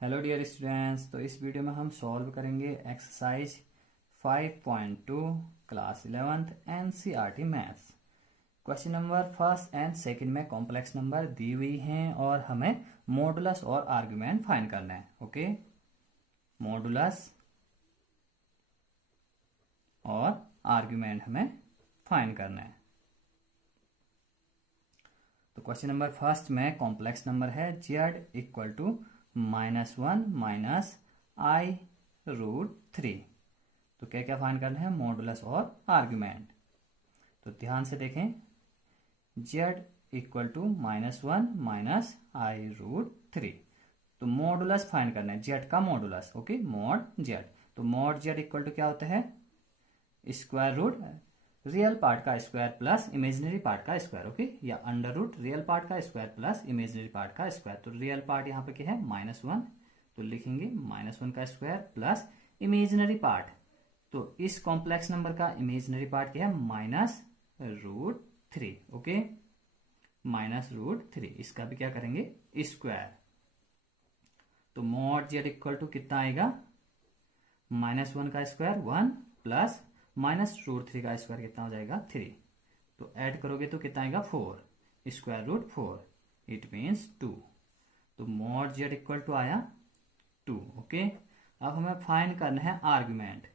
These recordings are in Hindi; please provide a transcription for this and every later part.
Hello dear students. तो इस वीडियो में हम सॉल्व करेंगे exercise 5.2 class 11th NCERT maths. Question number first and second में कॉम्प्लेक्स नंबर दी हुई हैं और हमें मॉडुलस और आर्गुमेंट फाइंड करना है। ओके, मॉडुलस और आर्गुमेंट हमें फाइंड करना है। तो क्वेश्चन नंबर फर्स्ट में कॉम्प्लेक्स नंबर है z equal to -1 minus i√3। तो क्या क्या फाइंड करना है, मॉडुलस और आर्गुमेंट। तो ध्यान से देखें, z equal to -1 minus i√3। तो मॉडुलस फाइंड करना है, z का मॉडुलस। Okay, mod z। तो मॉड z इक्वल टू क्या होता है, स्क्वायर रूट रियल पार्ट का स्क्वायर प्लस इमेजिनरी पार्ट का स्क्वायर। ओके, या अंडर रूट रियल पार्ट का स्क्वायर प्लस इमेजिनरी पार्ट का स्क्वायर। तो रियल पार्ट यहाँ पे क्या है, -1, तो लिखेंगे -1 का स्क्वायर प्लस इमेजिनरी पार्ट। तो इस कॉम्प्लेक्स नंबर का इमेजिनरी पार्ट क्या है, -√3। ओके, -√3, इसका भी क्या करेंगे, स्क्वायर। तो मॉड जेड इक्वल टू कितना आएगा, -1 का स्क्वायर 1 प्लस -√3 का स्क्वायर कितना हो जाएगा 3। तो ऐड करोगे तो कितना आएगा 4, √4, इट मीन्स 2। तो मॉड जेड इक्वल टू आया 2। ओके, अब हमें फाइंड करना है आर्ग्यूमेंट।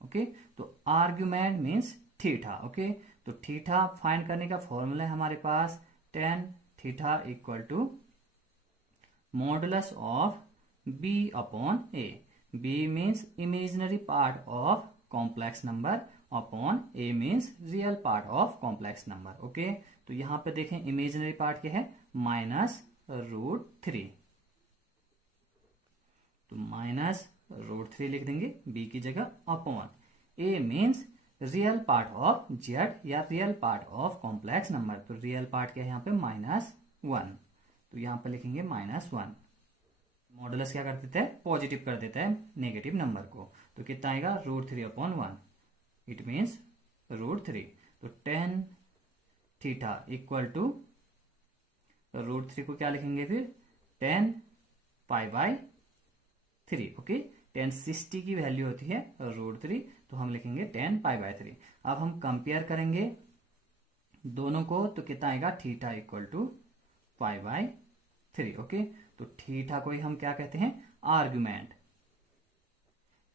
ओके, तो आर्ग्यूमेंट मीन्स थीटा। ओके, तो थीटा फाइंड करने का फॉर्मूला है हमारे पास tan theta equal to modulus of b upon a। b means imaginary part of complex number upon a means real part of complex number. Okay, तो यहां पे देखें इमेजिनरी पार्ट क्या है, -√3। तो -√3 लिख देंगे b की जगह, upon a means real part of z या real part of complex number. तो रियल पार्ट क्या है यहाँ पे, -1। तो यहां पे लिखेंगे -1। मॉडुलस क्या कर देता है, पॉजिटिव कर देता है नेगेटिव नंबर को। तो कितना आएगा, √3/1, इट मीन्स √3। तो tan थीटा इक्वल टू √3 को क्या लिखेंगे फिर, tan π/3। ओके, tan 60 की वैल्यू होती है √3, तो हम लिखेंगे tan π/3। अब हम कंपेयर करेंगे दोनों को, तो कितना आएगा, थीटा इक्वल टू π/3। ओके, तो थीटा को ही हम क्या कहते हैं, आर्गुमेंट।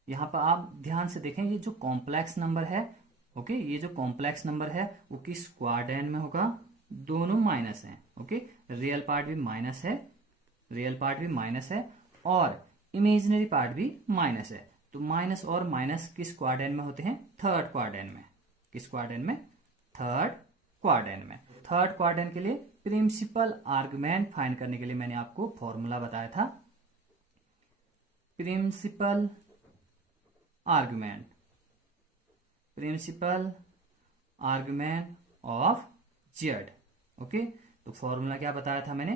यहां पर आप ध्यान से देखें, ये जो कॉम्प्लेक्स नंबर है, ओके, ये जो कॉम्प्लेक्स नंबर है वो किस क्वाड्रेंट में होगा, दोनों माइनस हैं। ओके, रियल पार्ट भी माइनस है, रियल पार्ट भी माइनस है और इमेजिनरी पार्ट भी माइनस है। तो माइनस और माइनस किस क्वाड्रेंट में होते हैं, थर्ड क्वाड्रेंट में। किस क्वाड्रेंट में, थर्ड क्वाड्रेंट में। थर्ड क्वाड्रेंट के लिए प्रिंसिपल आर्गुमेंट फाइंड करने के लिए मैंने आपको फॉर्मूला बताया था, principal argument, principal argument of Z. Okay, तो फॉर्मूला क्या बताया था मैंने,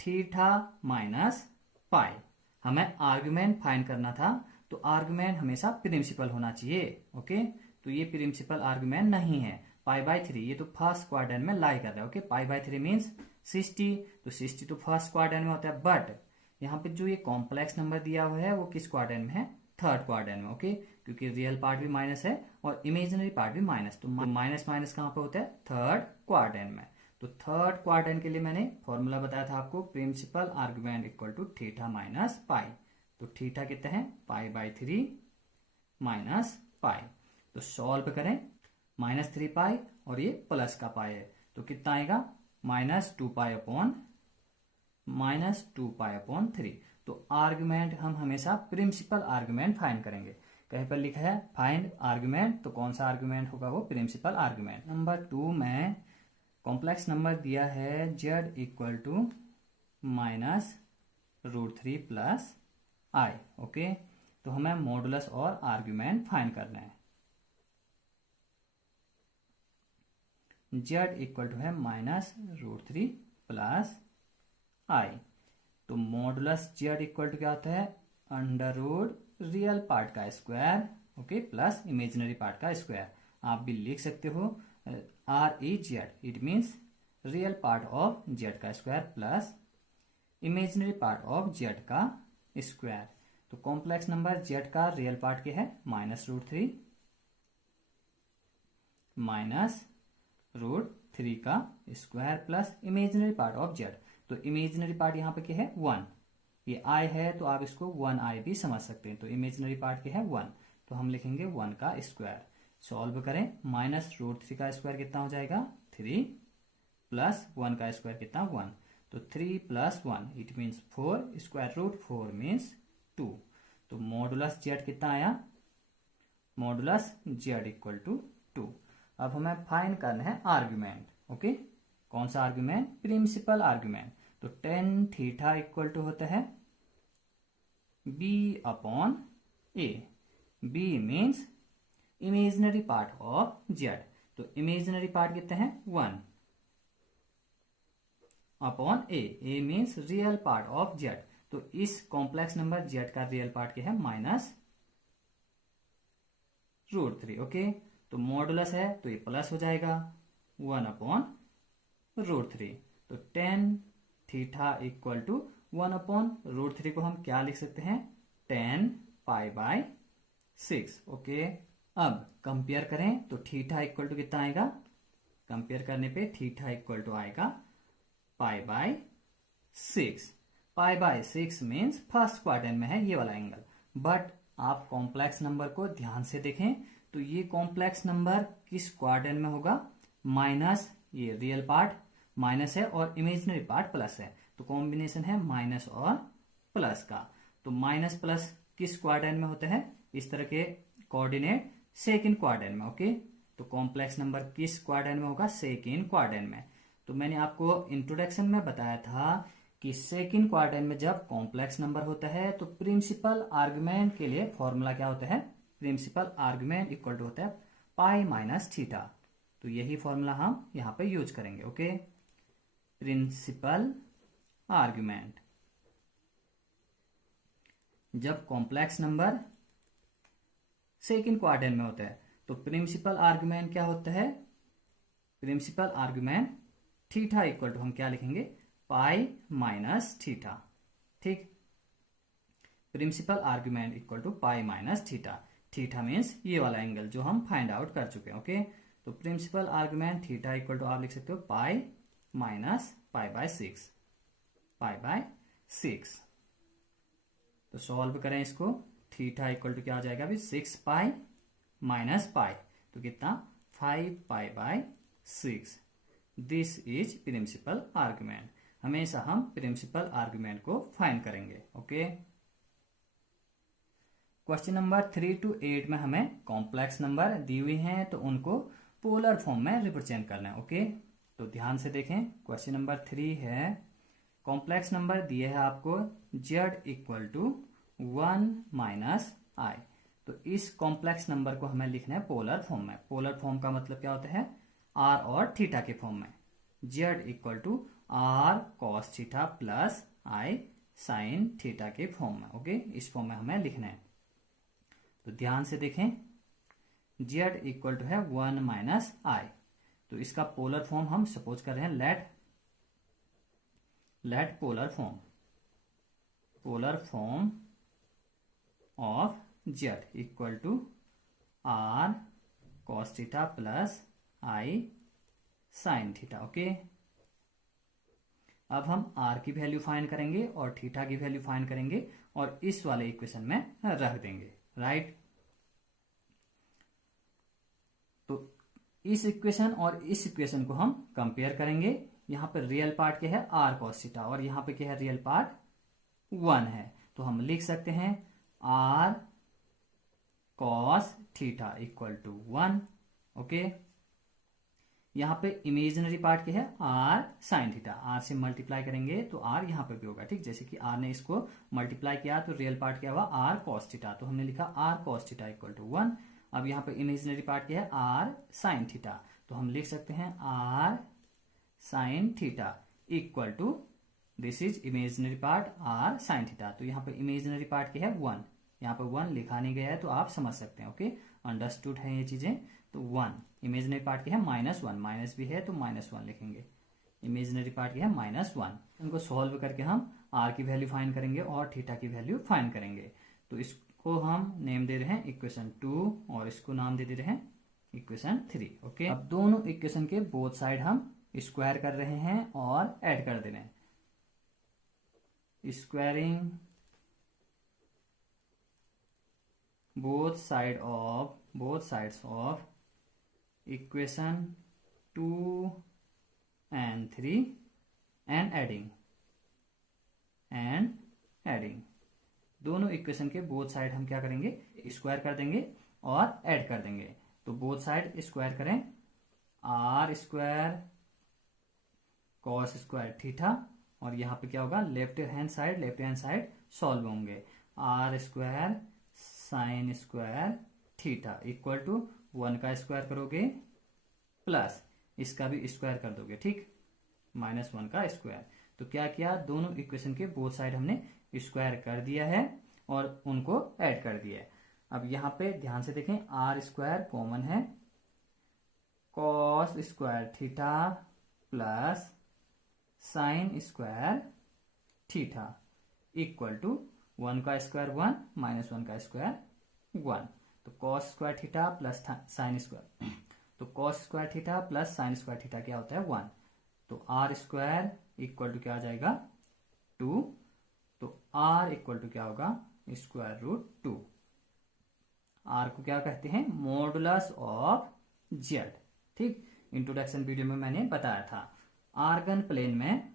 थीटा माइनस पाई। हमें आर्गुमेंट फाइंड करना था, तो आर्गुमेंट हमेशा प्रिंसिपल होना चाहिए। ओके, तो ये प्रिंसिपल आर्गुमेंट नहीं है। π/3 ये तो फर्स्ट क्वाड्रेंट में लाई कर रहा है। ओके, π/3 मीन्स 60, तो 60 तो फर्स्ट क्वाड्रेंट में होता है, बट यहाँ पे जो ये कॉम्प्लेक्स नंबर दिया हुआ है वो किस क्वाड्रेंट में है, थर्ड क्वाड्रेंट में। ओके, क्योंकि रियल पार्ट भी माइनस है और इमेजिनरी पार्ट भी माइनस, तो माइनस माइनस कहां पे होता है, थर्ड क्वाड्रेंट में। तो थर्ड क्वाड्रेंट के लिए मैंने फॉर्मूला बताया था आपको, principal argument equal to theta minus pi. तो थीटा कितना है, π/3 माइनस पाई। तो सॉल्व करें, -3π और ये प्लस का पाई है, तो कितना आएगा, -2π/3। तो आर्गुमेंट हम हमेशा प्रिंसिपल आर्गुमेंट फाइंड करेंगे। कहीं पर लिखा है फाइंड आर्गुमेंट, तो कौन सा आर्गुमेंट होगा, वो प्रिंसिपल आर्गुमेंट। नंबर 2 में कॉम्प्लेक्स नंबर दिया है z equal to -√3 plus i। Okay, तो हमें मॉडुलस और आर्गुमेंट फाइंड करना है। z इक्वल टू है -√3 प्लस i। तो मॉडुलस z इक्वल टू क्या होता है, अंडर रूट रियल पार्ट का square, okay, plus imaginary part का स्क्वायर। आप भी लिख सकते हो REZ, it means real part of z का square plus imaginary part of z का स्क्वायर। तो कॉम्प्लेक्स नंबर जेड का रियल पार्ट क्या है, -√3 -√3 का square plus imaginary part of Z. तो इमेजिनरी पार्ट यहाँ पे क्या है, 1। ये आई है तो आप इसको 1i भी समझ सकते हैं। तो इमेजिनरी पार्ट क्या है, 1। तो हम लिखेंगे 1 का स्क्वायर। सॉल्व करें, -√3 का स्क्वायर कितना हो जाएगा, 3 प्लस 1 का स्क्वायर कितना, 1। तो 3 + 1 इट मीन्स 4, √4 मीन्स 2। तो मॉडुलस जेड कितना आया, मॉडुलस जेड इक्वल टू 2। अब हमें फाइंड करना है आर्ग्यूमेंट। ओके, कौन सा आर्ग्यूमेंट, प्रिंसिपल आर्ग्यूमेंट। तो tan थीटा इक्वल टू होता है b/a। b means imaginary part of Z. तो इमेजिनरी पार्ट कितना है, 1/a। a means real part of Z. तो इस कॉम्प्लेक्स नंबर जेड का रियल पार्ट क्या है, -√3। ओके, तो मॉडुलस है तो ये प्लस हो जाएगा 1/√3। तो tan थीटा इक्वल टू 1/√3 को हम क्या लिख सकते हैं, tan π/6। ओके, अब कंपेयर करें तो थीटा इक्वल टू कितना आएगा, कंपेयर करने पे थीटा इक्वल टू आएगा π/6। π/6 मीन्स फर्स्ट क्वाड्रेंट में है ये वाला एंगल। बट आप कॉम्प्लेक्स नंबर को ध्यान से देखें तो ये कॉम्प्लेक्स नंबर किस क्वाड्रेंट में होगा, माइनस, ये रियल पार्ट माइनस है और इमेजिनरी पार्ट प्लस है। तो कॉम्बिनेशन है माइनस और प्लस का। तो माइनस प्लस किस क्वाड्रेंट में होते हैं, इस तरह के कोऑर्डिनेट सेकंड क्वाड्रेंट में। ओके, तो कॉम्प्लेक्स नंबर किस क्वाड्रेंट में होगा, सेकंड क्वाड्रेंट में। तो मैंने आपको इंट्रोडक्शन में बताया था कि सेकंड क्वाड्रेंट में जब कॉम्प्लेक्स नंबर होता है तो प्रिंसिपल आर्गुमेंट के लिए फॉर्मूला क्या होता है, प्रिंसिपल आर्गुमेंट इक्वल टू होता है π-θ। तो यही फॉर्मूला हम यहाँ पे यूज करेंगे। ओके, प्रिंसिपल आर्गुमेंट जब कॉम्प्लेक्स नंबर सेकंड क्वाड्रेंट में होता है तो प्रिंसिपल आर्गुमेंट क्या होता है, principal argument theta equal to हम क्या लिखेंगे, π-θ। ठीक, principal argument equal to π-θ। Theta means ये वाला एंगल जो हम फाइंड आउट कर चुके हैं। ओके, तो principal argument theta equal to आप लिख सकते हो π-π/6। तो सॉल्व करें इसको, थीटा इक्वल टू क्या हो जाएगा अभी, 6π - π। तो कितना, 5π/6। This is principal argument. हमेशा हम प्रिंसिपल आर्गुमेंट को फाइंड करेंगे। ओके, क्वेश्चन नंबर 3 to 8 में हमें कॉम्प्लेक्स नंबर दी हुई हैं तो उनको पोलर फॉर्म में रिप्रेजेंट करना है। ओके, तो ध्यान से देखें, क्वेश्चन नंबर 3 है, कॉम्प्लेक्स नंबर दिए है आपको z इक्वल टू 1 - i। तो इस कॉम्प्लेक्स नंबर को हमें लिखना है पोलर फॉर्म में। पोलर फॉर्म का मतलब क्या होता है, r और थीटा के फॉर्म में। z equal to r cos theta plus i sin theta के फॉर्म में। ओके, इस फॉर्म में हमें लिखना है। तो ध्यान से देखें, z इक्वल टू है 1 - i। तो इसका पोलर फॉर्म हम सपोज कर रहे हैं, let polar form of z equal to r cos theta plus i sin theta. Okay, अब हम r की वैल्यू फाइंड करेंगे और थीटा की वैल्यू फाइंड करेंगे और इस वाले इक्वेशन में रख देंगे। राइट, तो इस इक्वेशन और इस इक्वेशन को हम कंपेयर करेंगे। यहां पर रियल पार्ट क्या है, r cos थीटा, और यहां पे क्या है, रियल पार्ट 1 है। तो हम लिख सकते हैं r cos theta equal to 1। Okay, यहां पे इमेजिनरी पार्ट क्या है, r sin थीटा। r से मल्टीप्लाई करेंगे तो r यहां पे भी होगा। ठीक, जैसे कि r ने इसको मल्टीप्लाई किया तो रियल पार्ट क्या हुआ, r cos थीटा। तो हमने लिखा r cos theta equal to 1। अब यहाँ पे इमेजिनरी पार्ट क्या है, r sin थीटा। तो हम लिख सकते हैं r sin theta equal to, this is imaginary part r sin theta. तो यहाँ पे इमेजिनरी पार्ट क्या है, 1। यहाँ पे 1 लिखा नहीं गया है तो आप समझ सकते हैं। ओके, अंडरस्टूड है ये चीजें। तो 1 इमेजिनरी पार्ट क्या है, -1, माइनस भी है तो -1 लिखेंगे। इमेजिनरी पार्ट क्या है, -1। इनको सॉल्व करके हम आर की वैल्यू फाइंड करेंगे और थीटा की वैल्यू फाइंड करेंगे। तो इसको हम नेम दे रहे हैं इक्वेशन 2 और इसको नाम दे रहे हैं इक्वेशन 3। ओके, अब दोनों इक्वेशन के बोथ साइड हम स्क्वायर कर रहे हैं और ऐड कर दे रहे हैं। Squaring both sides of equation 2 and 3 and adding दोनों इक्वेशन के बोथ साइड हम क्या करेंगे, स्क्वायर कर देंगे और ऐड कर देंगे। तो बोथ साइड स्क्वायर करें, are square cos square theta, और यहाँ पे क्या होगा, लेफ्ट हैंड साइड सॉल्व होंगे। R square sine square theta equal to 1 का स्क्वायर करोगे प्लस इसका भी स्क्वायर कर दोगे, ठीक, -1 का स्क्वायर। तो क्या किया, दोनों इक्वेशन के बोथ साइड हमने स्क्वायर कर दिया है और उनको ऐड कर दिया है। अब यहाँ पे ध्यान से देखें, आर स्क्वायर कॉमन है, cos square theta plus sine square theta equal to 1 का स्क्वायर 1 -1 का स्क्वायर 1। तो cos square theta plus sine square, तो cos square theta plus sine square theta क्या होता है 1। तो आर स्क्वायर इक्वल टू क्या आ जाएगा 2। तो आर इक्वल टू क्या होगा, स्क्वायर रूट 2। आर को क्या कहते हैं, मॉडुलस ऑफ जेड, ठीक। इंट्रोडक्शन वीडियो में मैंने बताया था। आर्गन प्लेन में,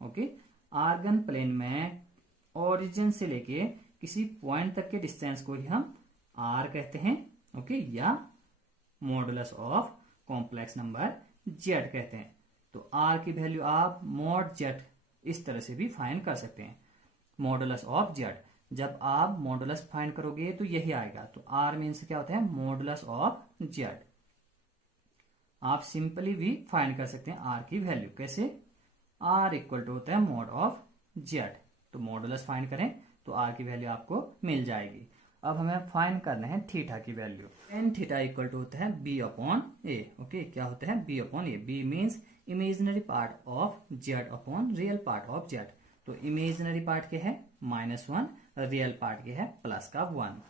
ओके, आर्गन प्लेन में ओरिजिन से लेके किसी पॉइंट तक के डिस्टेंस को ही हम आर कहते हैं, ओके, या modulus of complex number Z कहते हैं। तो आर की वैल्यू आप मॉड जेड इस तरह से भी फाइंड कर सकते हैं, मॉडुलस ऑफ जेड। जब आप मॉडुलस फाइंड करोगे तो यही आएगा। तो आर मीन्स क्या होता है, मॉडुलस ऑफ जेड। आप सिंपली भी फाइंड कर सकते हैं आर की वैल्यू, कैसे, आर इक्वल टू होता है मॉड ऑफ जेड। तो मॉडुलस फाइंड करें तो आर की वैल्यू आपको मिल जाएगी। अब हमें फाइंड करना है थीटा की value. Tan theta equal to होता है बी अपॉन ए। ओके, क्या होता है, B upon A. B means imaginary part of Z upon real part of Z. तो इमेजिनरी पार्ट के है -1, रियल पार्ट के है प्लस का 1।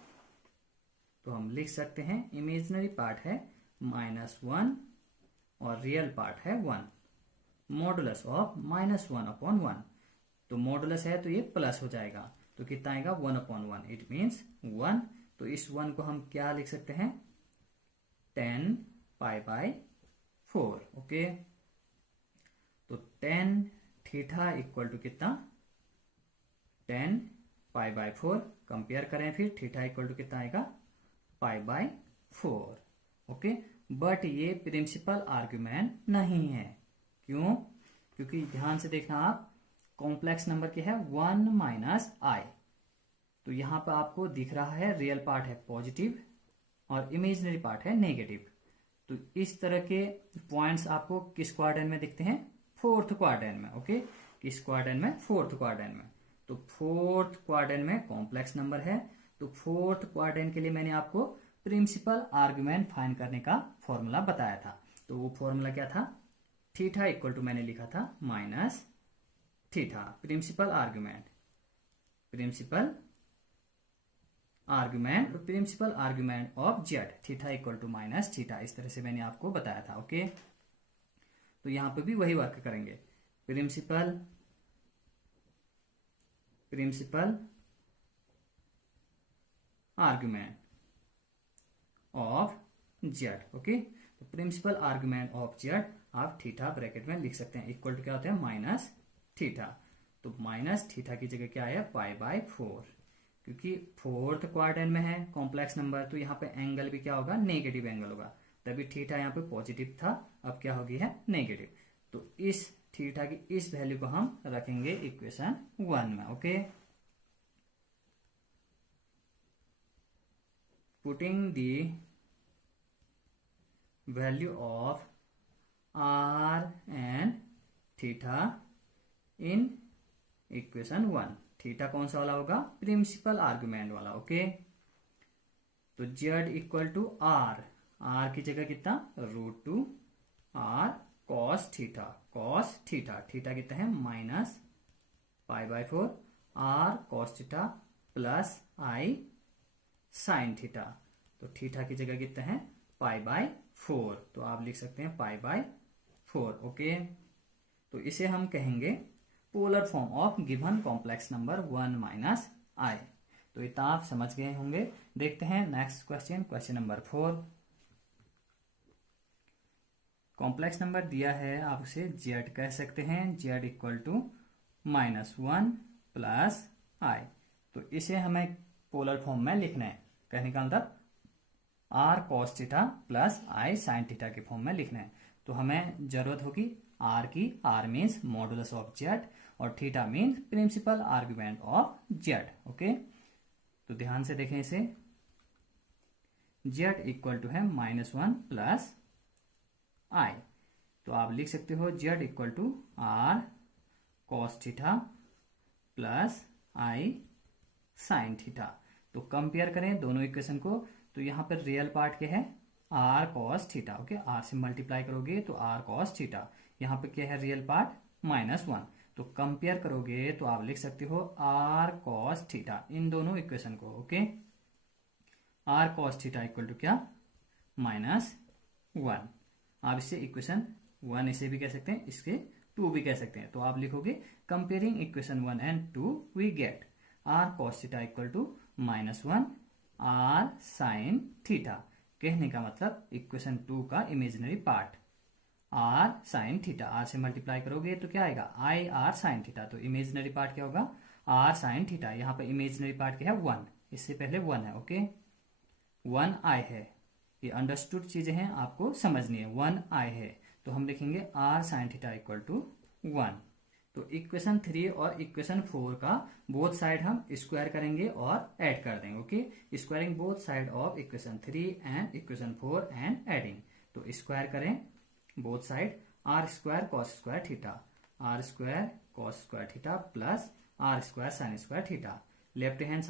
तो हम लिख सकते हैं इमेजिनरी पार्ट है -1 और रियल पार्ट है 1। मॉडुलस ऑफ -1 अपॉन 1, तो मॉडुलस है तो ये प्लस हो जाएगा, तो कितना आएगा 1 अपॉन 1, इट मीन्स 1। तो इस 1 को हम क्या लिख सकते हैं, 10 π/4। ओके, तो 10 थीटा इक्वल टू कितना, 10 π/4। कंपेयर करें फिर, थीटा इक्वल टू कितना आएगा, π/4। ओके, बट ये प्रिंसिपल आर्ग्यूमेंट नहीं है। क्यों, क्योंकि ध्यान से देखना आप, कॉम्प्लेक्स नंबर क्या है 1 - i। तो यहां पर आपको दिख रहा है रियल पार्ट है पॉजिटिव और इमेजिनरी पार्ट है नेगेटिव। तो इस तरह के पॉइंट्स आपको किस क्वाड्रेंट में दिखते हैं, फोर्थ क्वाड्रेंट में। ओके, किस क्वाड्रेंट में, फोर्थ क्वाड्रेंट में। तो फोर्थ क्वाड्रेंट में कॉम्प्लेक्स नंबर है। तो फोर्थ क्वाड्रेंट के लिए मैंने आपको प्रिंसिपल आर्ग्यूमेंट फाइंड करने का फॉर्मूला बताया था। तो वो फॉर्मूला क्या था, थीटा इक्वल टू मैंने लिखा था minus theta. Principal argument of Z, theta equal to minus theta, इस तरह से मैंने आपको बताया था। ओके, तो यहां पे भी वही वर्क करेंगे। Principal argument of Z. Okay, तो प्रिंसिपल आर्ग्यूमेंट ऑफ जेड आप थीटा ब्रैकेट में लिख सकते हैं, इक्वल टू क्या होता है, माइनस थीटा। तो माइनस थीटा की जगह क्या है, π/4। क्योंकि फोर्थ क्वाड्रेंट में है कॉम्प्लेक्स नंबर, तो यहाँ पे एंगल भी क्या होगा, नेगेटिव एंगल होगा। तभी थीटा यहाँ पे पॉजिटिव था, अब क्या हो गया है, नेगेटिव। तो इस थीटा की इस वैल्यू को हम रखेंगे इक्वेशन 1 में। Okay, putting the value of are and theta in equation 1। Theta कौन सा वाला होगा, प्रिंसिपल आर्ग्यूमेंट वाला। ओके, तो जेड इक्वल टू आर की जगह कितना, √2 r cos थीटा। थीटा कितना है, pi by 4 r cos theta plus i sine theta. तो थीटा की जगह कितना है पाई बाय 4, तो आप लिख सकते हैं पाई बाय 4। ओके, तो इसे हम कहेंगे polar form of given complex number 1 minus i. तो इतना आप समझ गए होंगे। देखते हैं next question, question number 4। Complex number दिया है, आप उसे जेड कह सकते हैं, Z equal to -1 plus i. तो इसे हमें पोलर फॉर्म में लिखना है, कहने का मतलब R cos theta plus i sine theta के फॉर्म में लिखना है। तो हमें जरूरत होगी आर की, R means modulus of Z और theta means principal argument of Z. Okay, तो ध्यान से देखें इसे, जेड इक्वल टू है -1 प्लस आई। तो आप लिख सकते हो z equal to r cos theta plus i sine theta. तो कंपेयर करें दोनों इक्वेशन को, तो यहां पर रियल पार्ट क्या है r cos theta. Okay, r से मल्टीप्लाई करोगे तो आर कॉस थीटा, यहाँ पे क्या है रियल पार्ट -1। तो कंपेयर करोगे तो आप लिख सकते हो आर कॉस थीटा इन दोनों इक्वेशन को। Okay, r cos theta equal to क्या -1। आप इसे इक्वेशन 1 इसे भी कह सकते हैं, इसके 2 भी कह सकते हैं। तो आप लिखोगे comparing equation 1 and 2 we get r cos theta equal to -1 r sine theta. कहने का मतलब इक्वेशन 2 का imaginary part r sine theta, r से मल्टीप्लाई करोगे तो क्या आएगा आई आर साइन थीटा। तो इमेजिनरी पार्ट क्या होगा आर साइन थीटा। यहाँ पे इमेजिनरी पार्ट क्या है 1, इससे पहले 1 है। ओके, 1 आई है, ये अंडरस्टूड चीजें हैं, आपको समझनी है। 1 आई है तो हम लिखेंगे r sine theta equal to 1। तो इक्वेशन 3 और इक्वेशन 4 का बोथ साइड हम स्क्वायर करेंगे और ऐड कर देंगे। Okay, squaring both side of equation 3 and equation 4 and adding. तो स्क्वायर करें both side, r square cos square theta, r square cos square theta plus r square sine square theta. Left hand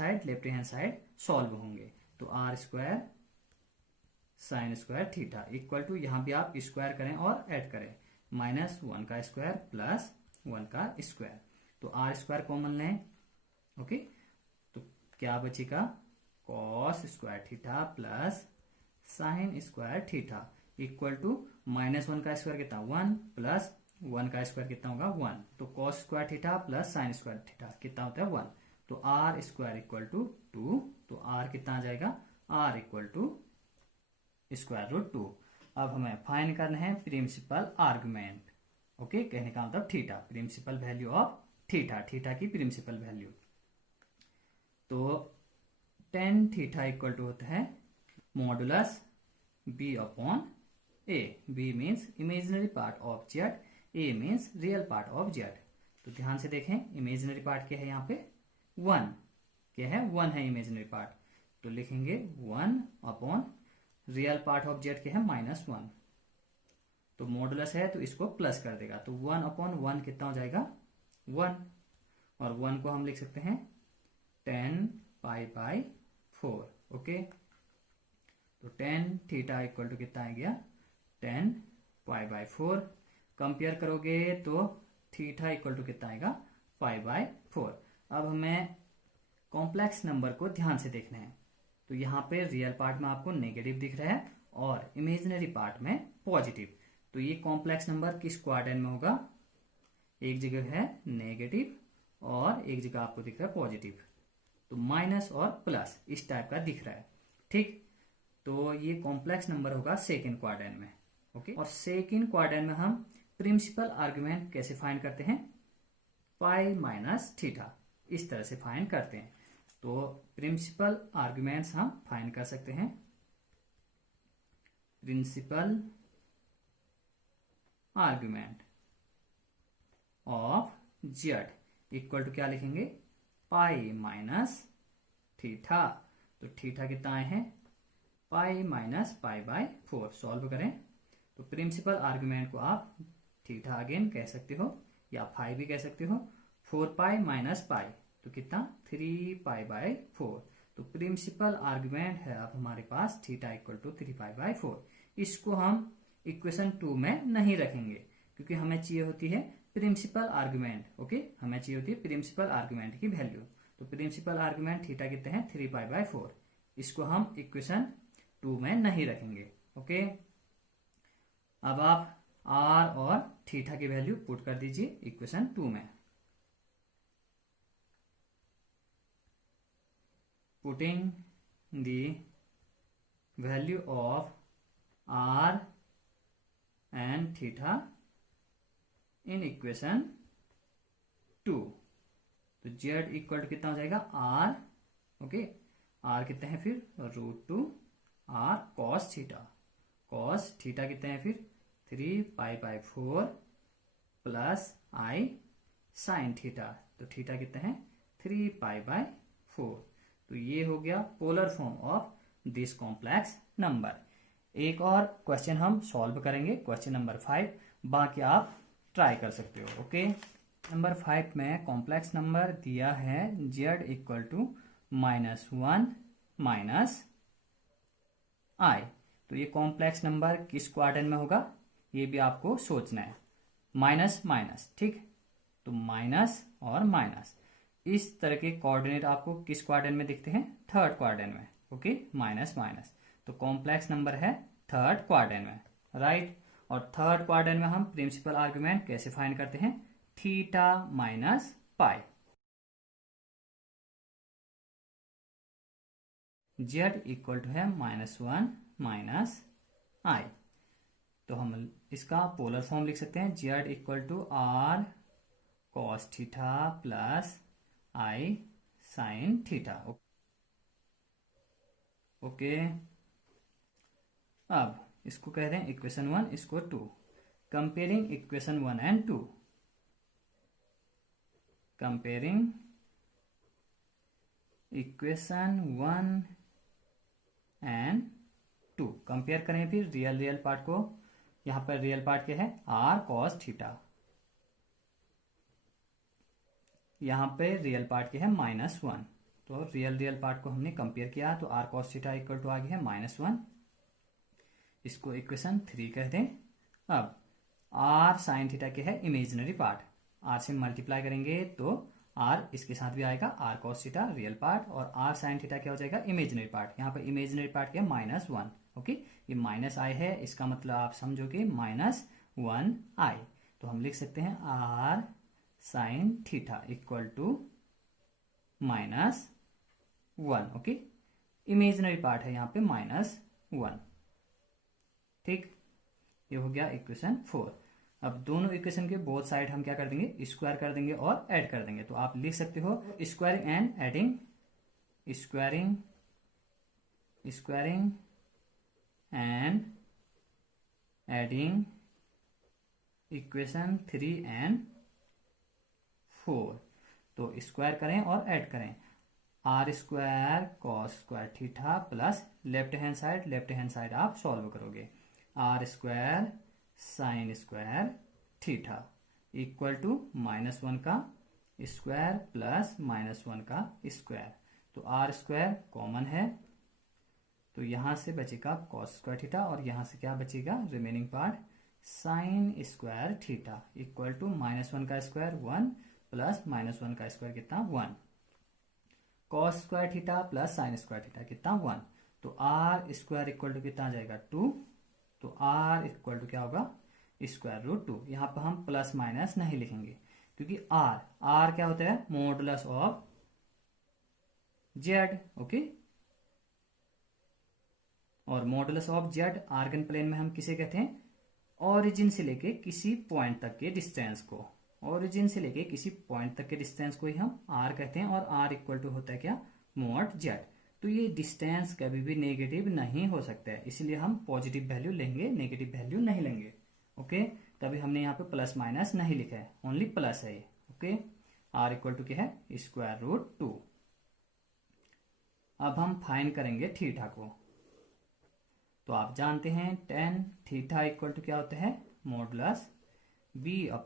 side solve होंगे, तो r square sine square theta equal to, यहां भी आप स्क्वायर करें और ऐड करें, -1 का स्क्वायर प्लस 1 का स्क्वायर। तो आर स्क्वायर कॉमन लें। ओके, तो क्या बचेगा cos square theta plus sine square theta equal to -1 का स्क्वायर कितना 1 प्लस 1 का स्क्वायर कितना होगा 1। तो cos square theta plus sine square theta कितना होता है 1। तो आर स्क्वायर इक्वल टू 2। तो आर कितना आ जाएगा आर इक्वल टू √2। अब हमें फाइंड करना है प्रिंसिपल आर्गुमेंट। ओके, कहने का मतलब theta, principal value of theta, theta की प्रिंसिपल वैल्यू। तो tan थीटा इक्वल टू होता है modulus b upon a। b means imaginary part of z, a means real part of z। तो ध्यान से देखें, इमेजिनरी पार्ट क्या है यहाँ पे 1, क्या है 1 है इमेजिनरी पार्ट। तो लिखेंगे 1 upon real part of z क्या है -1। तो मॉडुलस है तो इसको प्लस कर देगा, तो 1 अपॉन 1 कितना हो जाएगा 1, और 1 को हम लिख सकते हैं tan पाई बाय 4। ओके, तो tan थीटा इक्वल टू कितना आ गया tan पाई बाय 4। कंपेयर करोगे तो थीटा इक्वल टू कितना आएगा पाई बाय 4। अब हमें कॉम्प्लेक्स नंबर को ध्यान से देखना है। तो यहाँ पे रियल पार्ट में आपको नेगेटिव दिख रहा है और इमेजिनरी पार्ट में पॉजिटिव। तो ये कॉम्प्लेक्स नंबर किस क्वाड्रेंट में होगा, एक जगह है नेगेटिव और एक जगह आपको दिख रहा है पॉजिटिव। तो माइनस और प्लस इस टाइप का दिख रहा है, ठीक। तो ये कॉम्प्लेक्स नंबर होगा सेकेंड क्वाड्रेंट में। ओके, और सेकेंड क्वाड्रेंट में हम प्रिंसिपल आर्गुमेंट कैसे फाइंड करते हैं, पाई माइनस थीटा, इस तरह से फाइंड करते हैं। तो प्रिंसिपल आर्गुमेंट्स हम फाइंड कर सकते हैं। Principal argument of z equal to क्या लिखेंगे पाई माइनस थीटा। तो थीटा कितना आए हैं pi minus pi by 4। Solve करें तो प्रिंसिपल आर्गुमेंट को आप थीटा अगेन कह सकते हो या पाई भी कह सकते हो। 4 पाई माइनस पाई तो कितना 3 पाई बाय 4। तो प्रिंसिपल आर्गुमेंट है अब हमारे पास theta equal to 3 pi by 4। इसको हम इक्वेशन 2 में नहीं रखेंगे क्योंकि हमें चाहिए होती है प्रिंसिपल आर्गुमेंट, ओके, हमें चाहिए होती है प्रिंसिपल आर्गुमेंट की वैल्यू। तो प्रिंसिपल आर्गुमेंट थीटा कितने हैं 3π/4। इसको हम इक्वेशन 2 में नहीं रखेंगे, ओके। अब आप आर और थीटा की वैल्यू पुट कर दीजिए इक्वेशन 2 में। Putting the value of are and theta in equation 2, तो z इक्वल टू कितना हो जाएगा आर, ओके, आर कितने हैं फिर √2 r cos theta, cos theta कितने हैं फिर 3π/4 प्लस आई साइन थीटा, तो थीटा कितने हैं 3π/4। तो ये हो गया polar form of this complex number. एक और क्वेश्चन हम सॉल्व करेंगे, क्वेश्चन नंबर 5, बाकी आप ट्राई कर सकते हो, ओके। नंबर 5 में कॉम्प्लेक्स नंबर दिया है z equal to -1 minus i. तो ये कॉम्प्लेक्स नंबर किस क्वाड्रेंट में होगा ये भी आपको सोचना है, माइनस माइनस, ठीक। तो माइनस और माइनस इस तरह के कोऑर्डिनेट आपको किस क्वाड्रेंट में दिखते हैं, थर्ड क्वाड्रेंट में, ओके, माइनस माइनस। तो कॉम्प्लेक्स नंबर है थर्ड क्वाड्रेंट में, राइट। और थर्ड क्वाड्रेंट में हम प्रिंसिपल आर्गुमेंट कैसे फाइंड करते हैं, theta minus pi. z equal to है -1 माइनस आई। तो हम इसका पोलर फॉर्म लिख सकते हैं, z equal to r cos theta plus i sine theta, okay. अब इसको कह रहे हैं इक्वेशन 1, इसको 2। Comparing equation 1 and 2, comparing equation 1 and 2, compare करें फिर रियल पार्ट को। यहां पर रियल पार्ट क्या है आर कॉस थीटा, यहां पे रियल पार्ट क्या है -1। तो रियल पार्ट को हमने कंपेयर किया, तो R cos theta equal to आ गया है -1, इसको इक्वेशन 3 कह दें। अब आर साइन थीटा क्या है इमेजिनरी पार्ट, आर से मल्टीप्लाई करेंगे तो आर इसके साथ भी आएगा, r cos theta real part, और आर साइन थीटा क्या हो जाएगा इमेजिनरी पार्ट। यहाँ पर इमेजिनरी पार्ट क्या है -1, ओके। ये माइनस आई है, इसका मतलब आप समझोगे -1 आई। तो हम लिख सकते हैं r sine theta equal to -1, okay. Imaginary part है यहाँ पे -1, ठीक। ये हो गया इक्वेशन 4। अब दोनों इक्वेशन के बोथ साइड हम क्या कर देंगे, स्क्वायर कर देंगे और ऐड कर देंगे। तो आप लिख सकते हो squaring and adding, squaring squaring and adding equation 3 and 4। तो स्क्वायर करें और ऐड करें, are square cos square theta plus left hand side आप सॉल्व करोगे, r square sine square theta equal to -1 का स्क्वायर प्लस -1 का स्क्वायर। तो आर स्क्वायर कॉमन है, तो यहां से बचेगा कॉस स्क्वायर थीटा, और यहां से क्या बचेगा remaining part sine square theta equal to -1 का स्क्वायर 1 प्लस -1 का स्क्वायर कितना 1, cos square theta plus sine square theta कितना 1। तो आर स्क्वायर इक्वल टू कितना आ जाएगा 2, तो आर इक्वल टू क्या होगा √2। यहां पर हम प्लस माइनस नहीं लिखेंगे क्योंकि आर क्या होता है मॉडुलस ऑफ जेड, ओके। और modulus of z Argand plane में हम किसे कहते हैं, ओरिजिन से लेके किसी पॉइंट तक के डिस्टेंस को, ओरिजिन से लेके किसी पॉइंट तक के डिस्टेंस को ही हम आर कहते हैं, और आर इक्वल टू होता है क्या मॉड जेड। तो ये डिस्टेंस कभी भी नेगेटिव नहीं हो सकता है, इसलिए हम पॉजिटिव वैल्यू लेंगे, नेगेटिव वैल्यू नहीं लेंगे, ओके। तभी हमने यहाँ पे प्लस माइनस नहीं लिखा है, ओनली प्लस है ये, ओके। आर इक्वल टू क्या है √2। अब हम फाइंड करेंगे थीटा को। तो आप जानते हैं tan थीटा इक्वल टू क्या होता है modulus b/a।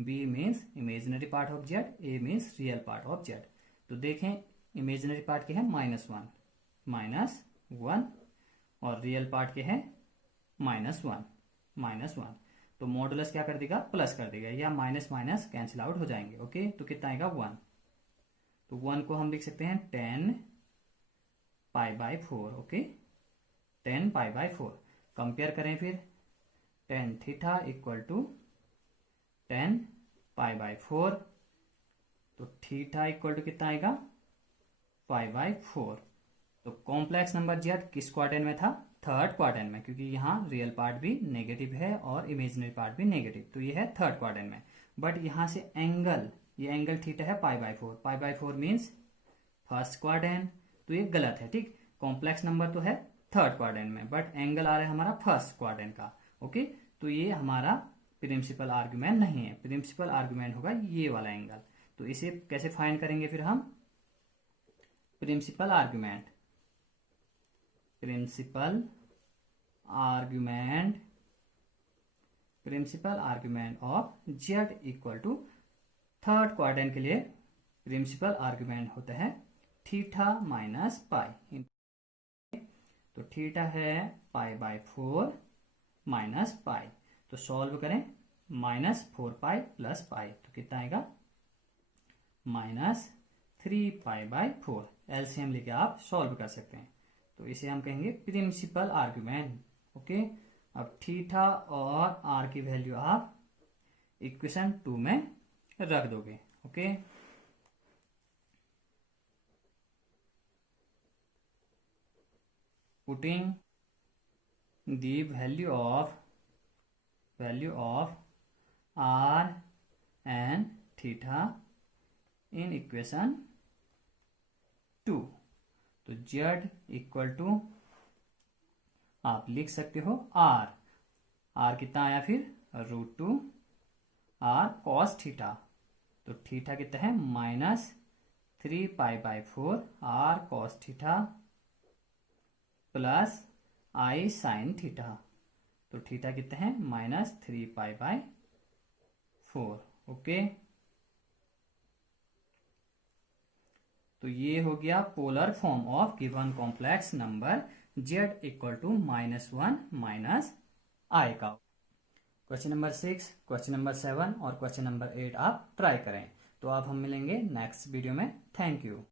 b means imaginary part of Z, a means real part of Z. तो देखें इमेजिनरी पार्ट क्या है -1 और रियल पार्ट क्या है -1। तो मॉडुलस क्या कर देगा, प्लस कर देगा, या माइनस माइनस कैंसिल आउट हो जाएंगे। ओके, तो कितना आएगा 1। तो 1 को हम लिख सकते हैं 10 π/4। ओके, 10 π/4। कंपेयर करें फिर, tan थीटा इक्वल टू 10 π/4, तो थीटा इक्वल टू कितना आएगा, π/4। तो कॉम्प्लेक्स नंबर जेड किस क्वाड्रेंट में था, थर्ड क्वाड्रेंट में, क्योंकि यहाँ रियल पार्ट भी नेगेटिव है और इमेजिनरी पार्ट भी नेगेटिव, तो ये है थर्ड क्वाड्रेंट में। बट यहाँ से एंगल, ये एंगल थीटा है π/4, π/4 मीन्स फर्स्ट क्वाड्रेंट, तो ये गलत है। ठीक, कॉम्प्लेक्स नंबर तो है थर्ड क्वाड्रेंट में, बट एंगल आ रहा है हमारा फर्स्ट क्वाड्रेंट का। ओके, तो ये हमारा प्रिंसिपल आर्गुमेंट नहीं है, प्रिंसिपल आर्गुमेंट होगा ये वाला एंगल। तो इसे कैसे फाइंड करेंगे फिर हम, principal argument, principal argument of z equal to, third quadrant के लिए प्रिंसिपल आर्गुमेंट होता है थीटा माइनस पाई। तो थीटा है π/4 माइनस पाई, तो सॉल्व करें, -4π प्लस पाई, तो कितना आएगा -3π/4। एलसीएम लेके आप सॉल्व कर सकते हैं। तो इसे हम कहेंगे प्रिंसिपल आर्गुमेंट। ओके, अब थीटा और आर की वैल्यू आप इक्वेशन 2 में रख दोगे। Okay, putting the value of r and theta in equation 2, तो z इक्वल टू आप लिख सकते हो r कितना आया फिर, √2 r cos थीटा, तो थीटा कितना है -3π/4 r cos theta plus i sin theta, तो थीटा कितना है -3π/4। ओके, तो ये हो गया polar form of given complex number z equal to -1 -i का। क्वेश्चन नंबर 6, क्वेश्चन नंबर 7 और क्वेश्चन नंबर 8 आप ट्राई करें। तो अब हम मिलेंगे नेक्स्ट वीडियो में। Thank you.